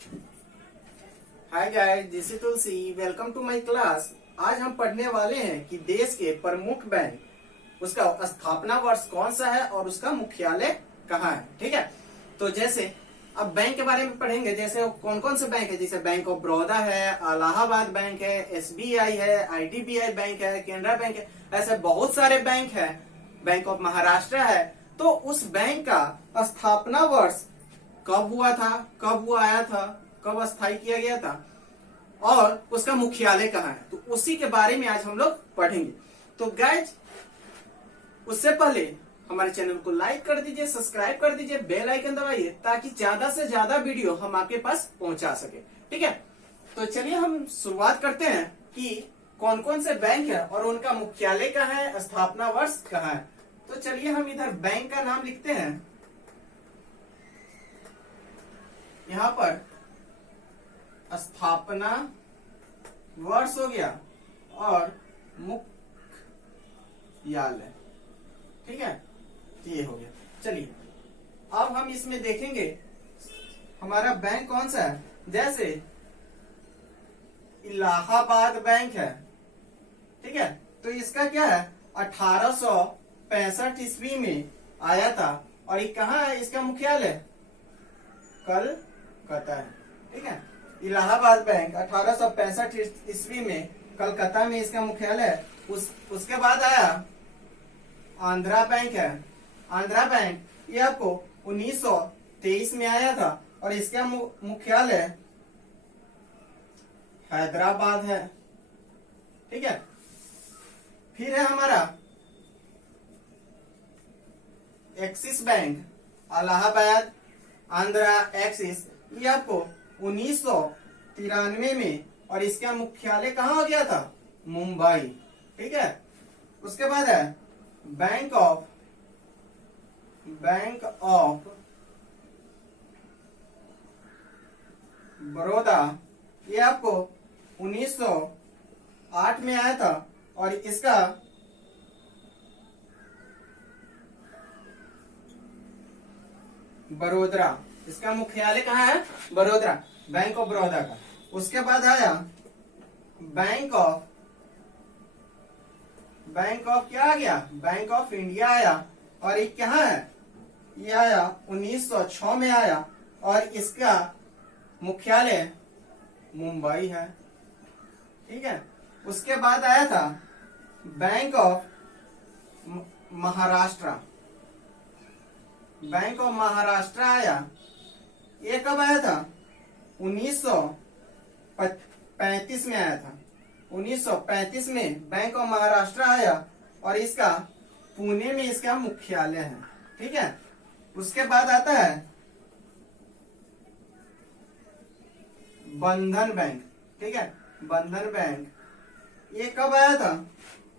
Hi guys, this is Tulsi. Welcome to my class. आज हम पढ़ने वाले हैं कि देश के प्रमुख बैंक, उसका स्थापना वर्ष कौन सा है और उसका मुख्यालय कहाँ है। ठीक है, तो जैसे अब बैंक के बारे में पढ़ेंगे। जैसे कौन कौन से बैंक है, जैसे बैंक ऑफ बड़ौदा है, इलाहाबाद बैंक है, एसबीआई है, आईडीबीआई बैंक है, केनरा बैंक है, ऐसे बहुत सारे बैंक है। बैंक ऑफ महाराष्ट्र है। तो उस बैंक का स्थापना वर्ष कब हुआ था, कब वो आया था, कब स्थायी किया गया था और उसका मुख्यालय कहाँ है, तो उसी के बारे में आज हम लोग पढ़ेंगे। तो गाइज, उससे पहले हमारे चैनल को लाइक कर दीजिए, सब्सक्राइब कर दीजिए, बेल आइकन दबाइए ताकि ज्यादा से ज्यादा वीडियो हम आपके पास पहुंचा सके। ठीक है, तो चलिए हम शुरुआत करते हैं कि कौन कौन से बैंक है और उनका मुख्यालय कहाँ है, स्थापना वर्ष कहाँ है। तो चलिए हम इधर बैंक का नाम लिखते हैं। यहाँ पर स्थापना वर्ष हो गया और मुख्यालय। ठीक है, ये हो गया। चलिए अब हम इसमें देखेंगे हमारा बैंक कौन सा है। जैसे इलाहाबाद बैंक है। ठीक है, तो इसका क्या है, 1865 ईस्वी में आया था और ये कहाँ है, इसका मुख्यालय कलकत्ता है। ठीक है, इलाहाबाद बैंक 1865 ईस्वी में कलकत्ता में इसका मुख्यालय है। उसके बाद आया आंध्रा बैंक है। आंध्रा बैंक ये आपको 1923 में आया था और इसका मुख्यालय हैदराबाद है। ठीक है, फिर है हमारा axis bank, Allahabad, Andhra, axis, ये आपको 1993 में और इसका मुख्यालय कहाँ हो गया था, मुंबई। ठीक है, उसके बाद है बैंक ऑफ बड़ौदा, ये आपको 1908 में आया था और इसका बड़ोदरा, इसका मुख्यालय कहाँ है, बड़ोदरा, बैंक ऑफ बड़ौदा का। उसके बाद आया बैंक ऑफ क्या आ गया, बैंक ऑफ इंडिया आया और ये कहाँ है, ये आया 1906 में आया और इसका मुख्यालय मुंबई है। ठीक है, उसके बाद आया था bank of Maharashtra. Bank of Maharashtra आया, ये कब आया था, 1935 में आया था। 1935 में बैंक ऑफ महाराष्ट्र आया और इसका पुणे में इसका मुख्यालय है। ठीक है, उसके बाद आता है बंधन बैंक। ठीक है, बंधन बैंक ये कब आया था,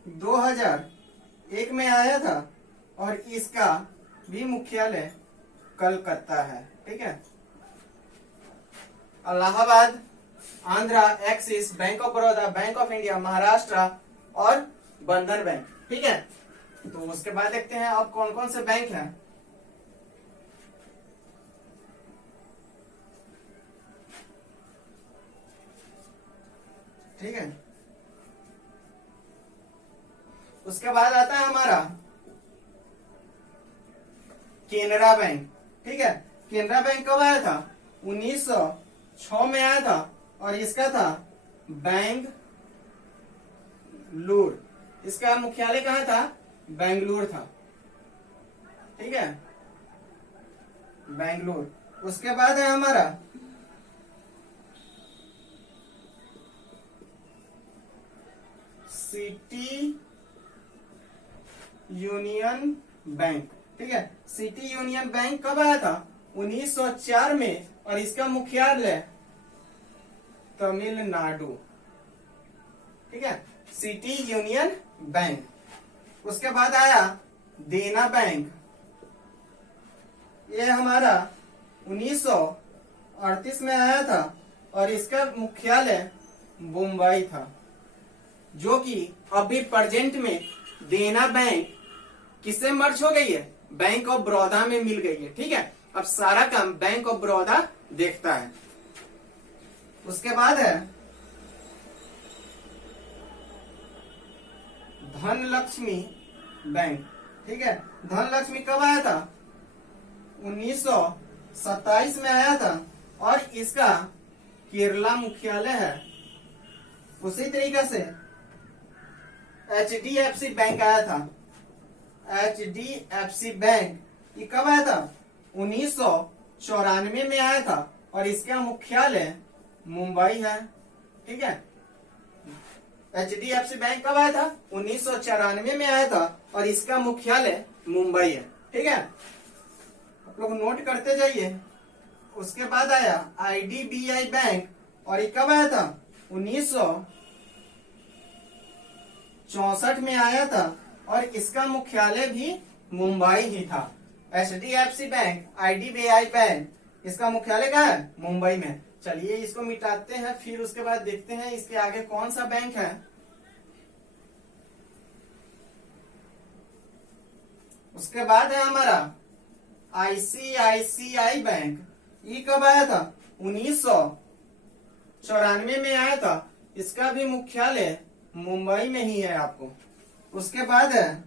2001 में आया था और इसका भी मुख्यालय कलकत्ता है। ठीक है, Allahabad, Andhra, axis, bank of Baroda, bank of India, Maharashtra और बंधन बैंक। ठीक है, तो उसके बाद देखते हैं अब कौन कौन से बैंक हैं। ठीक है, उसके बाद आता है हमारा केनरा बैंक। ठीक है, केनरा बैंक कब आया था, 1906 में आया था और इसका था बेंगलुरु, इसका मुख्यालय कहाँ था, बेंगलुरु था। ठीक है, बेंगलुरु। उसके बाद है हमारा सिटी यूनियन बैंक। ठीक है, सिटी यूनियन बैंक कब आया था, 1904 में और इसका मुख्यालय तमिलनाडु। ठीक है, सिटी यूनियन बैंक। उसके बाद आया देना बैंक, ये हमारा 1938 में आया था और इसका मुख्यालय मुंबई था, जो कि अभी प्रेजेंट में देना बैंक किससे मर्ज हो गई है, बैंक ऑफ बड़ौदा में मिल गई है। ठीक है, अब सारा काम बैंक ऑफ बड़ौदा देखता है। उसके बाद है धनलक्ष्मी बैंक। ठीक है, धनलक्ष्मी कब आया था? 1927 में आया था और इसका केरला मुख्यालय है। उसी तरीके से HDFC बैंक आया था। HDFC बैंक ये कब आया था? 1994 में आया था और इसका मुख्यालय मुंबई है। ठीक है, HDFC बैंक कब आया था? 1994 में आया था और इसका मुख्यालय मुंबई है। ठीक है, आप लोग नोट करते जाइए। उसके बाद आया IDBI बैंक और ये कब आया था? 1964 में आया था और इसका मुख्यालय भी मुंबई ही था। HDFC बैंक, IDBI बैंक, इसका मुख्यालय कहाँ है? मुंबई में। चलिए इसको मिटाते हैं, फिर उसके बाद देखते हैं इसके आगे कौन सा बैंक है। उसके बाद है हमारा ICICI बैंक। ये कब आया था? 1994 में आया था। इसका भी मुख्यालय मुंबई में ही है आपको। उसके बाद है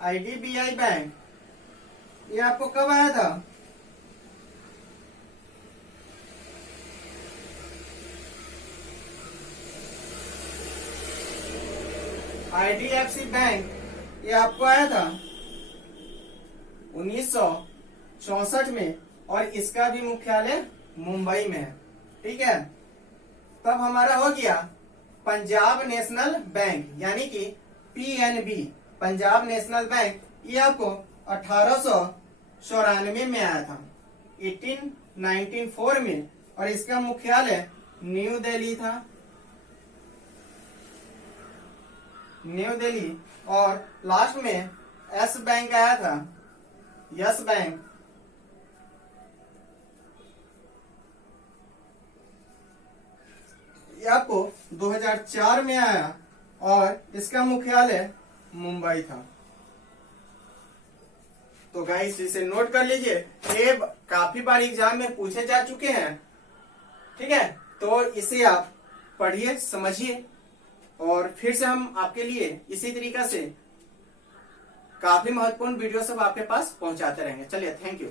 IDBI बैंक। ये आपको कब आया था? IDFC बैंक ये आपको आया था 1964 में और इसका भी मुख्यालय मुंबई में है। ठीक है, तब हमारा हो गया पंजाब नेशनल बैंक यानी कि PNB, पंजाब नेशनल बैंक। ये आपको 1894 में आया था, 1894 में, और इसका मुख्यालय न्यू दिल्ली था, न्यू दिल्ली। और लास्ट में यस बैंक आया था, यस बैंक। ये आपको 2004 में आया और इसका मुख्यालय मुंबई था। तो गाइस इसे नोट कर लीजिए, ये काफी बार एग्जाम में पूछे जा चुके हैं। ठीक है, तो इसे आप पढ़िए, समझिए और फिर से हम आपके लिए इसी तरीका से काफी महत्वपूर्ण वीडियो सब आपके पास पहुंचाते रहेंगे। चलिए, थैंक यू।